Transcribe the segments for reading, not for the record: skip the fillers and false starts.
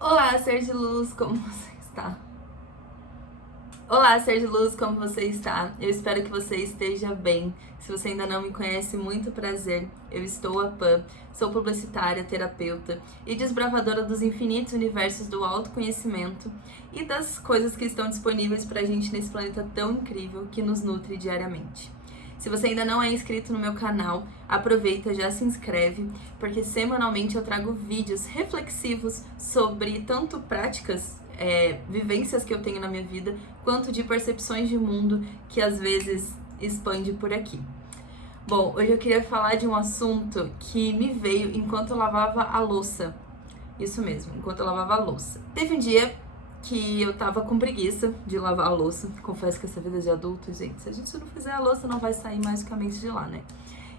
Olá, ser de luz, como você está? Olá, ser de luz, como você está? Eu espero que você esteja bem. Se você ainda não me conhece, muito prazer. Eu estou a Pan, sou publicitária, terapeuta e desbravadora dos infinitos universos do autoconhecimento e das coisas que estão disponíveis pra gente nesse planeta tão incrível que nos nutre diariamente. Se você ainda não é inscrito no meu canal, aproveita, já se inscreve, porque semanalmente eu trago vídeos reflexivos sobre tanto práticas, vivências que eu tenho na minha vida, quanto de percepções de mundo que às vezes expande por aqui. Bom, hoje eu queria falar de um assunto que me veio enquanto eu lavava a louça. Isso mesmo, enquanto eu lavava a louça. Teve um dia que eu tava com preguiça de lavar a louça. Confesso que essa vida de adulto, gente, se a gente não fizer a louça, não vai sair magicamente de lá, né?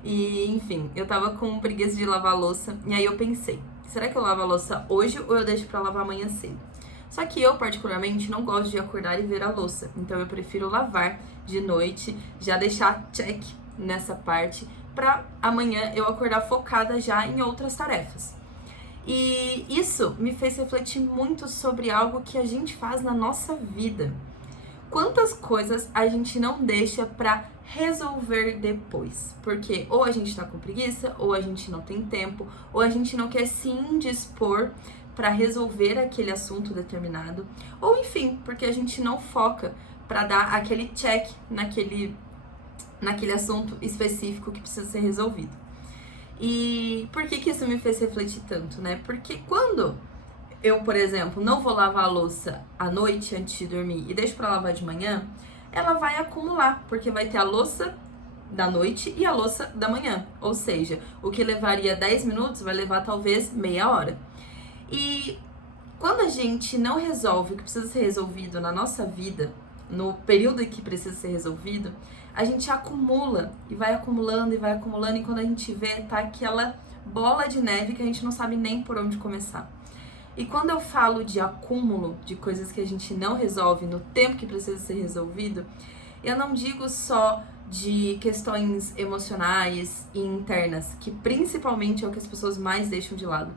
E, enfim, eu tava com preguiça de lavar a louça. E aí eu pensei, será que eu lavo a louça hoje ou eu deixo pra lavar amanhã cedo? Só que eu, particularmente, não gosto de acordar e ver a louça. Então eu prefiro lavar de noite, já deixar check nessa parte, pra amanhã eu acordar focada já em outras tarefas. E isso me fez refletir muito sobre algo que a gente faz na nossa vida. Quantas coisas a gente não deixa pra resolver depois? Porque ou a gente tá com preguiça, ou a gente não tem tempo, ou a gente não quer se indispor pra resolver aquele assunto determinado, ou enfim, porque a gente não foca pra dar aquele check naquele assunto específico que precisa ser resolvido. E por que isso me fez refletir tanto, né? Porque quando eu, por exemplo, não vou lavar a louça à noite antes de dormir e deixo pra lavar de manhã, ela vai acumular, porque vai ter a louça da noite e a louça da manhã. Ou seja, o que levaria 10 minutos vai levar talvez meia hora. E quando a gente não resolve o que precisa ser resolvido na nossa vida, no período em que precisa ser resolvido, a gente acumula e vai acumulando, e quando a gente vê, tá aquela bola de neve que a gente não sabe nem por onde começar. E quando eu falo de acúmulo, de coisas que a gente não resolve no tempo que precisa ser resolvido, eu não digo só de questões emocionais e internas, que principalmente é o que as pessoas mais deixam de lado,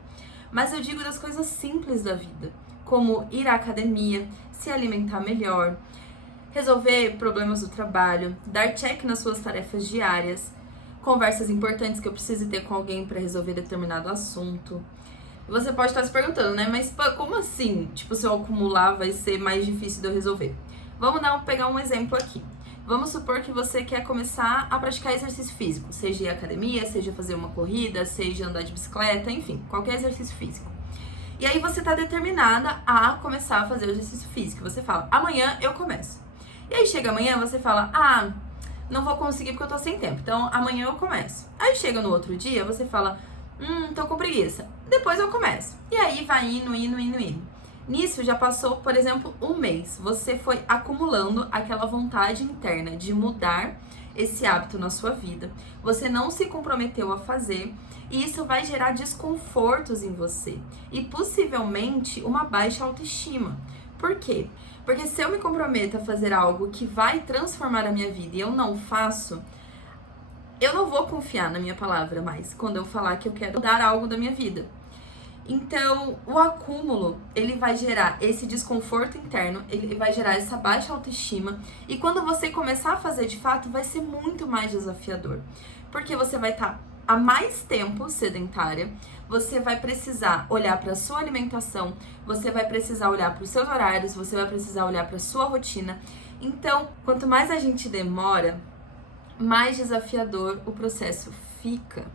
mas eu digo das coisas simples da vida, como ir à academia, se alimentar melhor, resolver problemas do trabalho, dar check nas suas tarefas diárias, conversas importantes que eu preciso ter com alguém para resolver determinado assunto. Você pode estar se perguntando, né? Mas como assim? Tipo, se eu acumular vai ser mais difícil de eu resolver. Vamos pegar um exemplo aqui. Vamos supor que você quer começar a praticar exercício físico, seja ir à academia, seja fazer uma corrida, seja andar de bicicleta, enfim, qualquer exercício físico. E aí você está determinada a começar a fazer o exercício físico. Você fala, amanhã eu começo. E aí chega amanhã, você fala, não vou conseguir porque eu tô sem tempo, então amanhã eu começo. Aí chega no outro dia, você fala, tô com preguiça, depois eu começo. E aí vai indo. Nisso já passou, por exemplo, um mês. Você foi acumulando aquela vontade interna de mudar esse hábito na sua vida. Você não se comprometeu a fazer e isso vai gerar desconfortos em você e possivelmente uma baixa autoestima. Por quê? Porque se eu me comprometo a fazer algo que vai transformar a minha vida e eu não faço, eu não vou confiar na minha palavra mais quando eu falar que eu quero dar algo da minha vida. Então, o acúmulo, ele vai gerar esse desconforto interno, ele vai gerar essa baixa autoestima, e quando você começar a fazer de fato, vai ser muito mais desafiador, porque você vai estar há mais tempo sedentária, você vai precisar olhar para a sua alimentação, você vai precisar olhar para os seus horários, você vai precisar olhar para a sua rotina. Então, quanto mais a gente demora, mais desafiador o processo fica.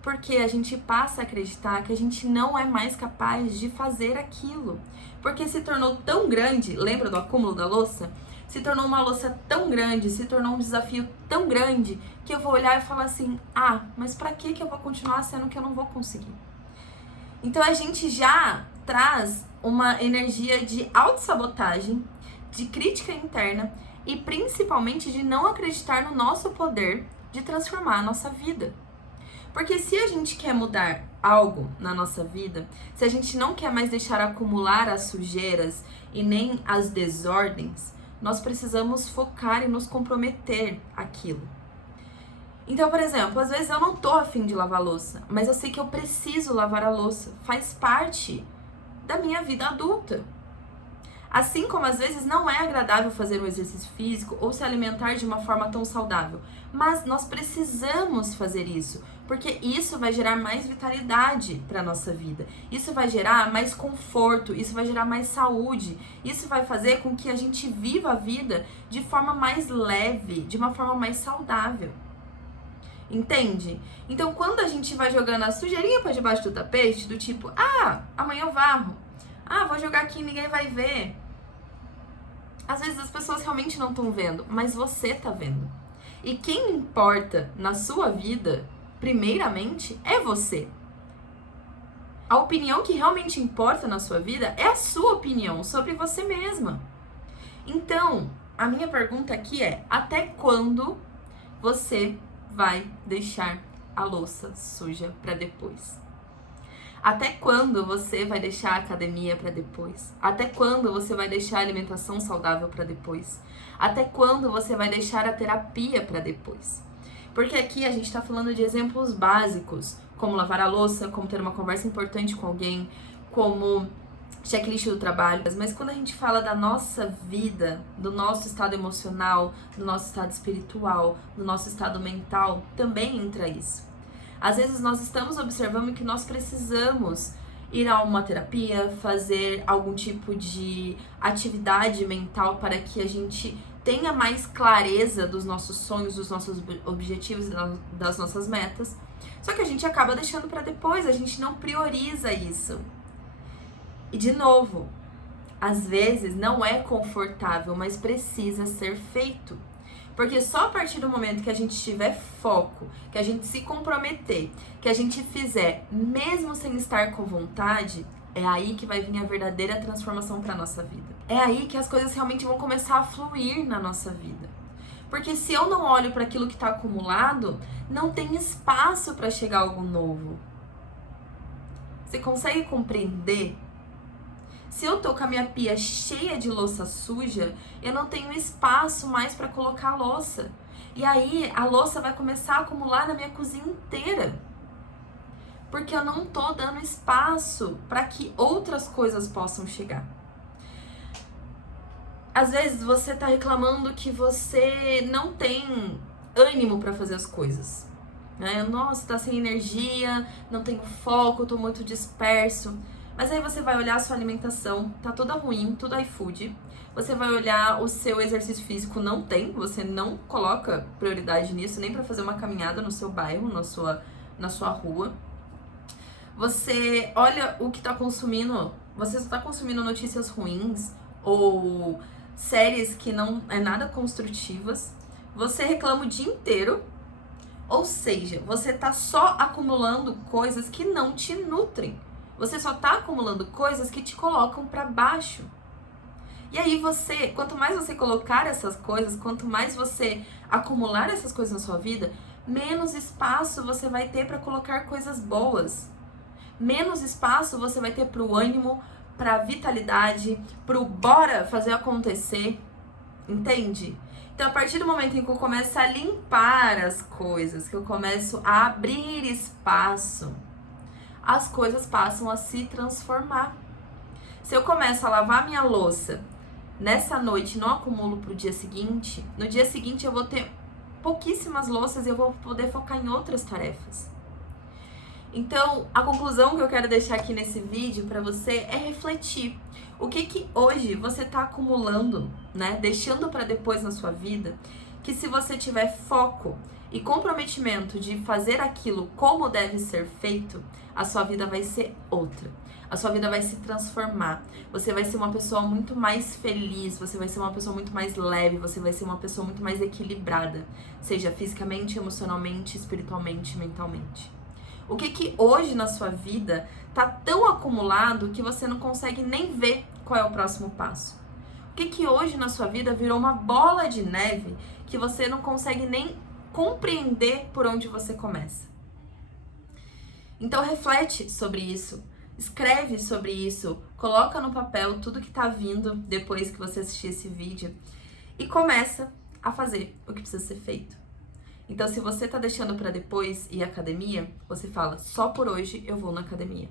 Porque a gente passa a acreditar que a gente não é mais capaz de fazer aquilo. Porque se tornou tão grande, lembra do acúmulo da louça? Se tornou uma louça tão grande, se tornou um desafio tão grande, que eu vou olhar e falar assim, mas pra que eu vou continuar sendo que eu não vou conseguir? Então a gente já traz uma energia de autossabotagem, de crítica interna e principalmente de não acreditar no nosso poder de transformar a nossa vida. Porque se a gente quer mudar algo na nossa vida, se a gente não quer mais deixar acumular as sujeiras e nem as desordens, nós precisamos focar e nos comprometer àquilo. Então, por exemplo, às vezes eu não tô afim de lavar louça, mas eu sei que eu preciso lavar a louça. Faz parte da minha vida adulta. Assim como às vezes não é agradável fazer um exercício físico ou se alimentar de uma forma tão saudável, mas nós precisamos fazer isso, porque isso vai gerar mais vitalidade para a nossa vida, isso vai gerar mais conforto, isso vai gerar mais saúde, isso vai fazer com que a gente viva a vida de forma mais leve, de uma forma mais saudável. Entende? Então quando a gente vai jogando a sujeirinha para debaixo do tapete, do tipo, amanhã eu varro, vou jogar aqui e ninguém vai ver. Às vezes as pessoas realmente não estão vendo, mas você tá vendo. E quem importa na sua vida, primeiramente, é você. A opinião que realmente importa na sua vida é a sua opinião sobre você mesma. Então, a minha pergunta aqui é: até quando você vai deixar a louça suja para depois? Até quando você vai deixar a academia para depois? Até quando você vai deixar a alimentação saudável para depois? Até quando você vai deixar a terapia para depois? Porque aqui a gente está falando de exemplos básicos, como lavar a louça, como ter uma conversa importante com alguém, como checklist do trabalho. Mas quando a gente fala da nossa vida, do nosso estado emocional, do nosso estado espiritual, do nosso estado mental, também entra isso. Às vezes nós estamos observando que nós precisamos ir a uma terapia, fazer algum tipo de atividade mental para que a gente tenha mais clareza dos nossos sonhos, dos nossos objetivos, das nossas metas. Só que a gente acaba deixando para depois, a gente não prioriza isso. E de novo, às vezes não é confortável, mas precisa ser feito. Porque só a partir do momento que a gente tiver foco, que a gente se comprometer, que a gente fizer, mesmo sem estar com vontade, é aí que vai vir a verdadeira transformação para nossa vida. É aí que as coisas realmente vão começar a fluir na nossa vida. Porque se eu não olho para aquilo que está acumulado, não tem espaço para chegar algo novo. Você consegue compreender? Se eu tô com a minha pia cheia de louça suja, eu não tenho espaço mais para colocar a louça. E aí a louça vai começar a acumular na minha cozinha inteira. Porque eu não tô dando espaço para que outras coisas possam chegar. Às vezes você tá reclamando que você não tem ânimo para fazer as coisas, né? Nossa, tá sem energia, não tenho foco, tô muito disperso. Mas aí você vai olhar a sua alimentação, tá toda ruim, tudo iFood. Você vai olhar o seu exercício físico, não tem, você não coloca prioridade nisso, nem pra fazer uma caminhada no seu bairro, na sua rua. Você olha o que tá consumindo, você só tá consumindo notícias ruins ou séries que não é nada construtivas. Você reclama o dia inteiro, ou seja, você tá só acumulando coisas que não te nutrem. Você só tá acumulando coisas que te colocam para baixo. E aí quanto mais você colocar essas coisas, quanto mais você acumular essas coisas na sua vida, menos espaço você vai ter para colocar coisas boas. Menos espaço você vai ter para o ânimo, para a vitalidade, para o bora fazer acontecer. Entende? Então, a partir do momento em que eu começo a limpar as coisas, que eu começo a abrir espaço, as coisas passam a se transformar. Se eu começo a lavar minha louça nessa noite, não acumulo para o dia seguinte, no dia seguinte eu vou ter pouquíssimas louças e eu vou poder focar em outras tarefas. Então, a conclusão que eu quero deixar aqui nesse vídeo para você é refletir. O que hoje você está acumulando, né? Deixando para depois na sua vida, que se você tiver foco e comprometimento de fazer aquilo como deve ser feito, a sua vida vai ser outra. A sua vida vai se transformar. Você vai ser uma pessoa muito mais feliz, você vai ser uma pessoa muito mais leve, você vai ser uma pessoa muito mais equilibrada, seja fisicamente, emocionalmente, espiritualmente, mentalmente. O que hoje na sua vida tá tão acumulado que você não consegue nem ver qual é o próximo passo? O que hoje na sua vida virou uma bola de neve que você não consegue nem compreender por onde você começa? Então reflete sobre isso, escreve sobre isso, coloca no papel tudo que tá vindo depois que você assistir esse vídeo e começa a fazer o que precisa ser feito. Então, se você tá deixando para depois ir à academia, você fala, só por hoje eu vou na academia.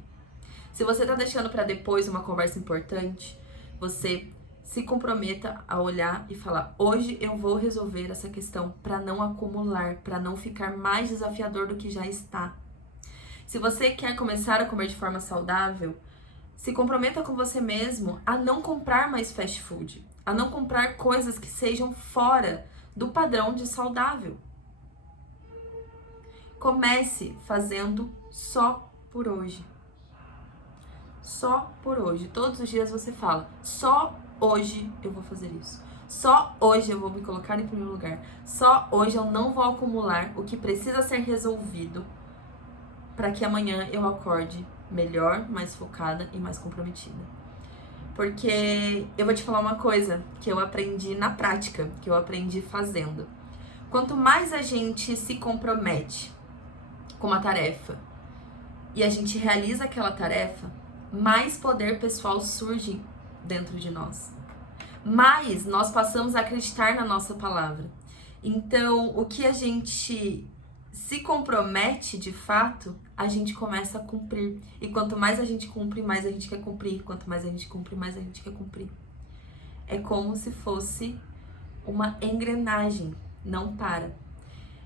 Se você tá deixando para depois uma conversa importante, você se comprometa a olhar e falar: hoje eu vou resolver essa questão para não acumular, para não ficar mais desafiador do que já está. Se você quer começar a comer de forma saudável, se comprometa com você mesmo a não comprar mais fast food, a não comprar coisas que sejam fora do padrão de saudável. Comece fazendo só por hoje. Só por hoje. Todos os dias você fala: só hoje eu vou fazer isso. Só hoje eu vou me colocar em primeiro lugar. Só hoje eu não vou acumular o que precisa ser resolvido para que amanhã eu acorde melhor, mais focada e mais comprometida. Porque eu vou te falar uma coisa que eu aprendi na prática, que eu aprendi fazendo. Quanto mais a gente se compromete com uma tarefa e a gente realiza aquela tarefa, mais poder pessoal surge dentro de nós. Mais nós passamos a acreditar na nossa palavra. Então, o que a gente se compromete de fato, a gente começa a cumprir. E quanto mais a gente cumpre, mais a gente quer cumprir. Quanto mais a gente cumpre, mais a gente quer cumprir. É como se fosse uma engrenagem, não para.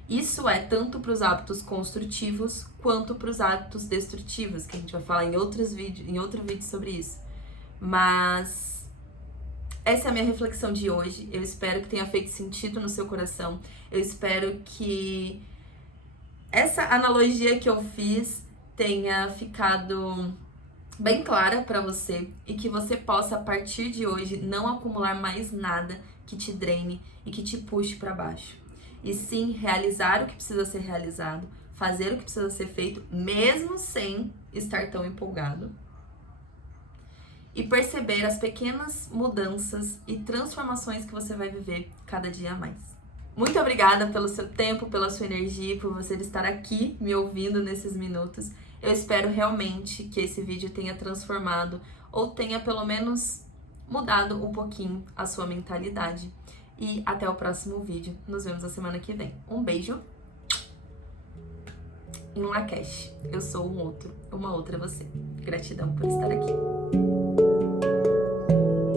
Isso é tanto para os hábitos construtivos quanto para os hábitos destrutivos, que a gente vai falar em outro vídeo sobre isso. Mas essa é a minha reflexão de hoje. Eu espero que tenha feito sentido no seu coração. Eu espero que essa analogia que eu fiz tenha ficado bem clara para você e que você possa, a partir de hoje, não acumular mais nada que te drene e que te puxe para baixo. E sim, realizar o que precisa ser realizado, fazer o que precisa ser feito, mesmo sem estar tão empolgado. E perceber as pequenas mudanças e transformações que você vai viver cada dia a mais. Muito obrigada pelo seu tempo, pela sua energia, por você estar aqui me ouvindo nesses minutos. Eu espero realmente que esse vídeo tenha transformado ou tenha pelo menos mudado um pouquinho a sua mentalidade. E até o próximo vídeo. Nos vemos na semana que vem. Um beijo e um Lakesh. Eu sou uma outra você. Gratidão por estar aqui.